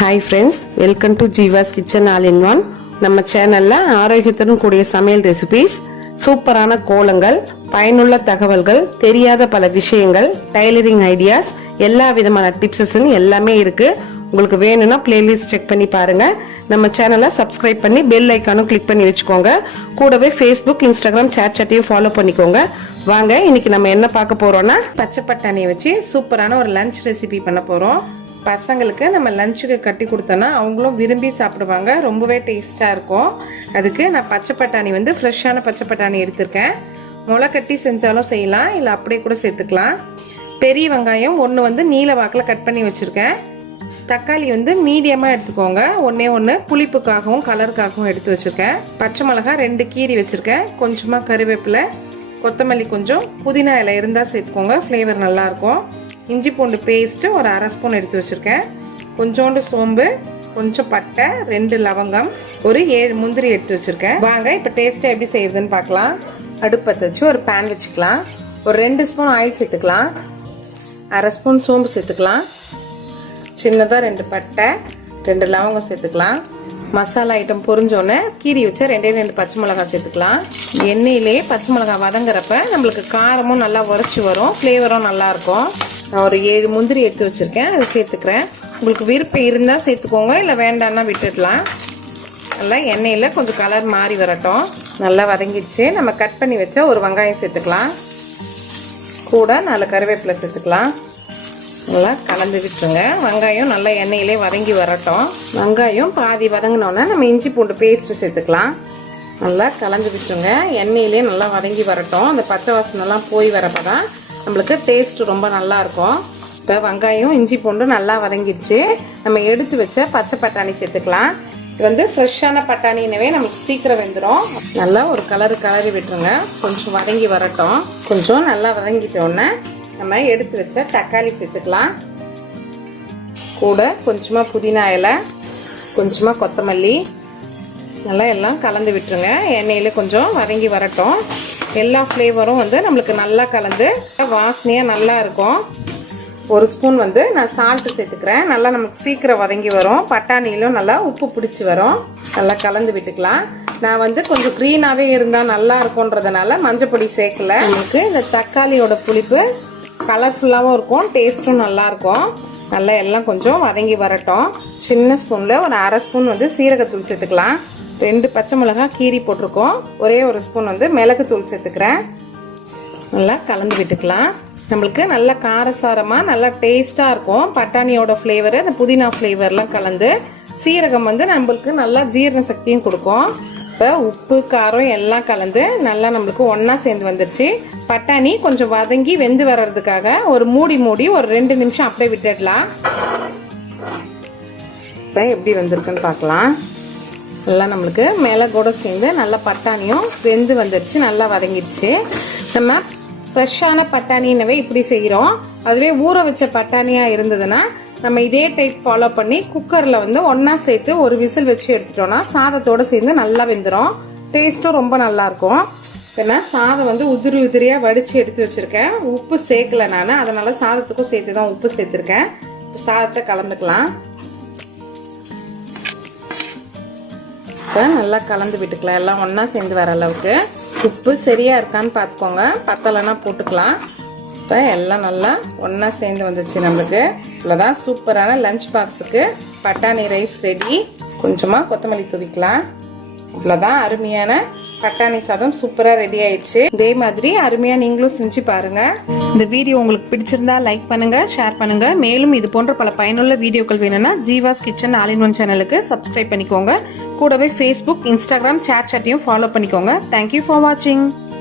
Hi friends, welcome to Jeeva's kitchen all in one. நம்ம சேனல்ல ஆரோக்கியத்துடன் கூடிய சமையல் ரெசிபிஸ், சூப்பரான கோலங்கள், பயனுள்ள தகவல்கள், தெரியாத பல விஷயங்கள், டைலரிங் ஐடியாஸ், எல்லா விதமான டிப்ஸ் எல்லாமே இருக்கு. உங்களுக்கு வேணும்னா பிளேலிஸ்ட் செக் பண்ணி பாருங்க. நம்ம சேனலை சப்ஸ்கிரைப் பண்ணி பெல் ஐக்கானும் கிளிக் பண்ணி வச்சுக்கோங்க. கூடவே ஃபேஸ்புக், இன்ஸ்டாகிராம், சேட்டையும் ஃபாலோ பண்ணிக்கோங்க. வாங்க, இன்னைக்கு நம்ம என்ன பார்க்க போறோம்னா பச்சை பட்டாணியை வச்சு சூப்பரான ஒரு லஞ்ச் ரெசிபி பண்ண போறோம். பசங்களுக்கு நம்ம லஞ்சுக்கு கட்டி கொடுத்தோன்னா அவங்களும் விரும்பி சாப்பிடுவாங்க. ரொம்பவே டேஸ்ட்டாக இருக்கும். அதுக்கு நான் பச்சை பட்டாணி ஃப்ரெஷ்ஷான பச்சை பட்டாணி எடுத்திருக்கேன். முளை கட்டி செஞ்சாலும் செய்யலாம், இல்லை அப்படியே கூட சேர்த்துக்கலாம். பெரிய வெங்காயம் ஒன்று நீல வாக்கில் கட் பண்ணி வச்சுருக்கேன். தக்காளி மீடியமாக எடுத்துக்கோங்க. ஒன்று புளிப்புக்காகவும் கலருக்காகவும் எடுத்து வச்சுருக்கேன். பச்சை மிளகாய் 2 கீரி வச்சுருக்கேன். கொஞ்சமாக கருவேப்பிலை, கொத்தமல்லி, கொஞ்சம் புதினா இலை இருந்தால் சேர்த்துக்கோங்க, ஃப்ளேவர் நல்லாயிருக்கும். இஞ்சி பூண்டு பேஸ்ட்டு ஒரு 1/2 ஸ்பூன் எடுத்து வச்சுருக்கேன். கொஞ்சோண்டு சோம்பு, கொஞ்சம் பட்டை, 2 லவங்கம், ஒரு 7 முந்திரி எடுத்து வச்சுருக்கேன். வாங்க இப்போ டேஸ்ட்டாக எப்படி செய்யுதுன்னு பார்க்கலாம். அடுப்பத்தை வச்சு ஒரு பேன் வச்சுக்கலாம். ஒரு 2 ஸ்பூன் ஆயில் சேர்த்துக்கலாம். 1/2 ஸ்பூன் சோம்பு சேர்த்துக்கலாம். சின்னதாக 2 பட்டை, 2 லவங்கம் சேர்த்துக்கலாம். மசாலா ஐட்டம் பொரிஞ்சோன்னே கீரி வச்ச 2 பச்சை மிளகாய் சேர்த்துக்கலாம். எண்ணெயிலே பச்சை மிளகாய் வதங்குறப்ப நம்மளுக்கு காரமும் நல்லா உரைச்சி வரும், ஃப்ளேவரும் நல்லாயிருக்கும். நான் ஒரு 7 முந்திரி எடுத்து வச்சுருக்கேன், அதை சேர்த்துக்கிறேன். உங்களுக்கு விருப்பம் இருந்தால் சேர்த்துக்கோங்க, இல்லை வேண்டாம்னா விட்டுடலாம். நல்லா எண்ணெயில் கொஞ்சம் கலர் மாறி வரட்டும். நல்லா வதங்கிடுச்சு. நம்ம கட் பண்ணி வச்ச ஒரு வெங்காயம் சேர்த்துக்கலாம். கூட 4 கருவேப்பிலை சேர்த்துக்கலாம். நல்லா கலந்து விட்டுருங்க. வெங்காயம் நல்லா எண்ணெயிலே வதங்கி வரட்டும். வெங்காயம் பாதி வதங்கினோன்னா நம்ம இஞ்சி பூண்டு பேஸ்ட்டு சேர்த்துக்கலாம். நல்லா கலந்து விட்டுருங்க. எண்ணெயிலே நல்லா வதங்கி வரட்டும். அந்த பச்சை வாசனைலாம் போய் வரப்போ தான் நம்மளுக்கு டேஸ்ட் ரொம்ப நல்லா இருக்கும். இப்போ வெங்காயம் இஞ்சி பூண்டு நல்லா வதங்கிடுச்சு. நம்ம எடுத்து வச்ச பச்சை பட்டாணி சேர்த்துக்கலாம். இது ஃப்ரெஷ்ஷான பட்டாணினவே நமக்கு சீக்கிரம் வெந்துடும். நல்லா ஒரு கலரி விட்டுருங்க. கொஞ்சம் வதங்கி வரட்டும். கொஞ்சம் நல்லா வதங்கிட்டோன்னே நம்ம எடுத்து வச்ச தக்காளி சேர்த்துக்கலாம். கூட கொஞ்சமாக புதினா இலை, கொஞ்சமாக கொத்தமல்லி, நல்லா எல்லாம் கலந்து விட்டுருங்க. எண்ணெயில் கொஞ்சம் வதங்கி வரட்டும். எல்லா ஃப்ளேவரும் நம்மளுக்கு நல்லா கலந்து வாசனையாக நல்லா இருக்கும். ஒரு ஸ்பூன் நான் சால்ட்டு சேர்த்துக்கிறேன். நல்லா நமக்கு சீக்கிரம் வதங்கி வரும். பட்டாணியிலும் நல்லா உப்பு பிடிச்சி வரும். நல்லா கலந்து விட்டுக்கலாம். நான் கொஞ்சம் க்ரீனாகவே இருந்தால் நல்லா இருக்கும்ன்றதுனால மஞ்சள் பொடி சேர்க்கல. நமக்கு இந்த தக்காளியோட புளிப்பு கலர்ஃபுல்லாகவும் இருக்கும், டேஸ்ட்டும் நல்லாயிருக்கும். நல்லா எல்லாம் கொஞ்சம் வதங்கி வரட்டும். சின்ன ஸ்பூனில் ஒரு 1/2 ஸ்பூன் சீரகத்தூள் சேர்த்துக்கலாம். 2 பச்சை மிளகாய் கீரி போட்டிருக்கோம். ஒரே ஒரு ஸ்பூன் மிளகுத்தூள் சேர்த்துக்கிறேன். நல்லா கலந்து விட்டுக்கலாம். நம்மளுக்கு நல்லா காரசாரமாக நல்லா டேஸ்ட்டாக இருக்கும். பட்டாணியோட ஃப்ளேவரு, அந்த புதினா ஃப்ளேவர்லாம் கலந்து, சீரகம் நம்மளுக்கு நல்லா ஜீரண சக்தியும் கொடுக்கும். இப்போ உப்பு காரம் எல்லாம் கலந்து நல்லா நம்மளுக்கு ஒன்றா சேர்ந்து வந்துடுச்சு. பட்டாணி கொஞ்சம் வதங்கி வெந்து வர்றதுக்காக ஒரு மூடி ஒரு 2 நிமிஷம் அப்படியே விட்டுடலாம். இப்போ எப்படி வந்திருக்குன்னு பார்க்கலாம். நல்லா நம்மளுக்கு மிளகோட சேர்ந்து நல்லா பட்டாணியும் வெந்து வந்துடுச்சு, நல்லா வதங்கிடுச்சு. நம்ம ஃப்ரெஷ்ஷான பட்டாணினவே இப்படி செய்கிறோம். அதுவே ஊற வச்ச பட்டாணியாக இருந்ததுன்னா நம்ம இதே டைப் ஃபாலோ பண்ணி குக்கரில் ஒன்றா சேர்த்து ஒரு விசில் வச்சு எடுத்துட்டோம்னா சாதத்தோடு சேர்ந்து நல்லா வெந்துடும். டேஸ்ட்டும் ரொம்ப நல்லாயிருக்கும். ஏன்னா சாதம் உதிரியாக வடித்து எடுத்து வச்சுருக்கேன். உப்பு சேர்க்கலை நான், அதனால சாதத்துக்கும் சேர்த்து தான் உப்பு சேர்த்துருக்கேன். சாதத்தை கலந்துக்கலாம். இப்போ நல்லா கலந்து விட்டுக்கலாம். எல்லாம் ஒன்றா சேர்ந்து வர அளவுக்கு உப்பு சரியாக இருக்கான்னு பார்த்துக்கோங்க. பத்தலைன்னா போட்டுக்கலாம். இப்போ எல்லாம் நல்லா ஒன்றா சேர்ந்து வந்துச்சு நம்மளுக்கு. இவ்வளோதான் சூப்பரான லஞ்ச் பாக்ஸுக்கு பட்டாணி ரைஸ் ரெடி. கொஞ்சமாக கொத்தமல்லி தூவிக்கலாம். இவ்வளோதான் அருமையான பட்டாணி சாதம் சூப்பராக ரெடி ஆயிடுச்சு. இதே மாதிரி அருமையாக நீங்களும் செஞ்சு பாருங்க. இந்த வீடியோ உங்களுக்கு பிடிச்சிருந்தா லைக் பண்ணுங்க, ஷேர் பண்ணுங்க. மேலும் இது போன்ற பல பயனுள்ள வீடியோக்கள் வேணும்னா Jeeva's kitchen all in one சேனலுக்கு சப்ஸ்கிரைப் பண்ணிக்கோங்க. கூடவே ஃபேஸ்புக், இன்ஸ்டாகிராம், சேட்டையும் ஃபாலோ பண்ணிக்கோங்க. தேங்க்யூ ஃபார் வாட்சிங்.